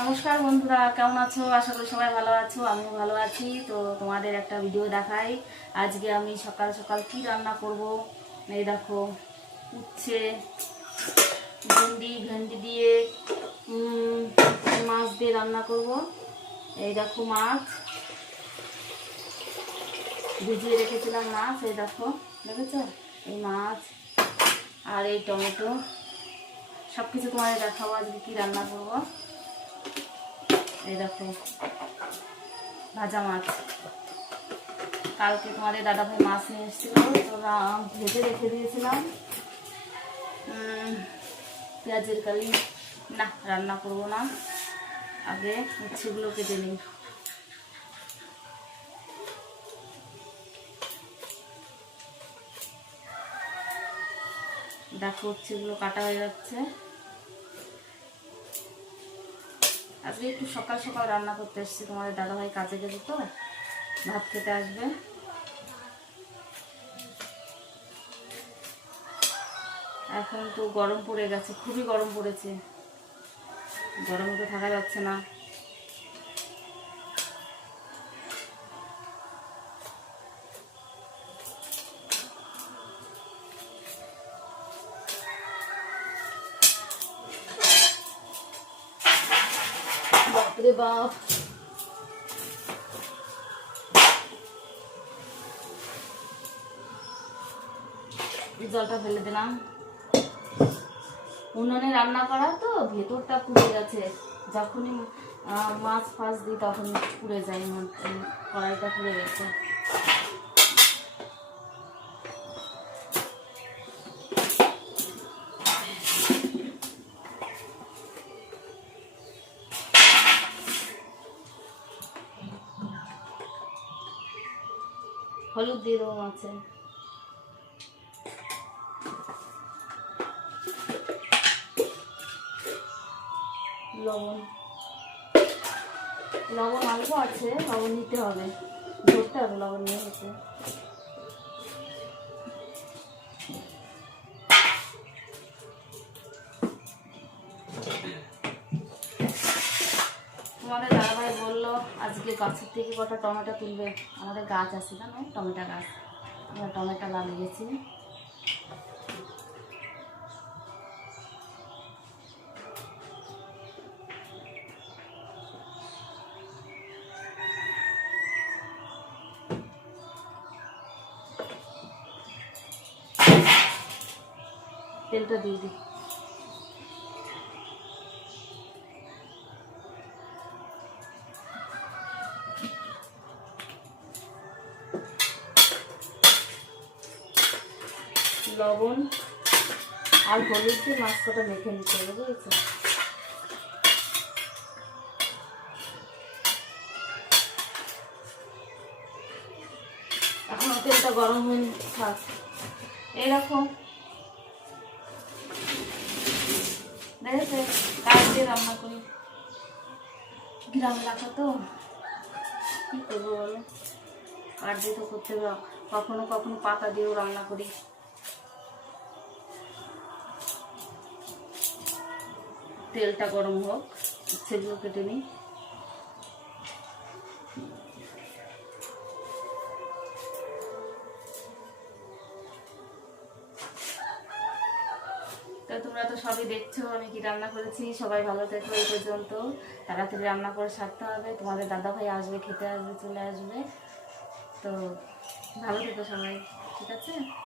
নমস্কার বন্ধুরা, কেমন আছো? আশা করি সবাই ভালো আছো, আমিও ভালো আছি। তো তোমাদের একটা ভিডিও দেখাই। আজকে আমি সকাল সকাল কি রান্না করব। এই দেখো, উচ্ছে ভেন্ডি দিয়ে মাছ দিয়ে রান্না করব। এই দেখো, মাছ ভিজিয়ে রেখেছিলাম, মাছ এই দেখো, দেখেছো? এই মাছ আর এই টমেটো সব কিছু তোমাদের দেখাবো আজকে কি রান্না করব। এই দেখো, ভাজা মাছ, কালকে তোমাদের দাদাভাই মাছ নিয়ে এসেছিল, তো ভেজে রেখে দিয়েছিলাম। পেঁয়াজের কালি না, রান্না করব না, আগে উচ্ছেগুলো কেটে নিই। দেখো, উচ্ছেগুলো কাটা হয়ে যাচ্ছে। আজকে একটু সকাল সকাল রান্না করতে এসেছি, তোমাদের দাদাভাই কাজে গেছে, তো ভাত খেতে আসবে। এখন তো গরম পড়ে গেছে, খুবই গরম পড়েছে, গরমে তো থাকা যাচ্ছে না। বাপরে বাপ, জলটা ফেলে দিলাম। উনুনে রান্না করা তো, ভেতরটা পুড়ে গেছে। যখনই মাছ ফাছ দিই তখন পুড়ে যায়, কড়াইটা পুড়ে গেছে। হলুদ দিয়ে দেবো মাছে, লবণ লবণ অল্প আছে, লবণ নিতে হবে, ধরতে হবে লবণ নিয়ে হচ্ছে। তোমাদের দাদাভাই বললো আজকে গাছের থেকে কটা টমেটো তুলবে। আমাদের গাছ আছে না, টমেটো গাছ, আমরা টমেটো লাগিয়েছি। তেলটা দিয়ে দিই। লবণ আর হলুদ দিয়ে মাছটা মেখে নিতে হবে, বুঝেছো? এখন তেলটা গরম হয়নি, থাক এইরকম। দেখেছে, কাঠ দিয়ে রান্না করি, গ্রামে রাখা তো, কি করবো বলো, কাঠ দিয়ে তো করতে হবে। কখনো কখনো পাতা দিয়েও রান্না করি। তেলটা গরম হোক, সেগুলো কেটে নিই। তো তোমরা তো সবই দেখছো আমি কি রান্না করেছি। সবাই ভালো থেকো, এই পর্যন্ত। তাড়াতাড়ি রান্না করে সারতে হবে, তোমাদের দাদাভাই আসবে, খেতে আসবে, চলে আসবে। তো ভালো থেকো সবাই, ঠিক আছে?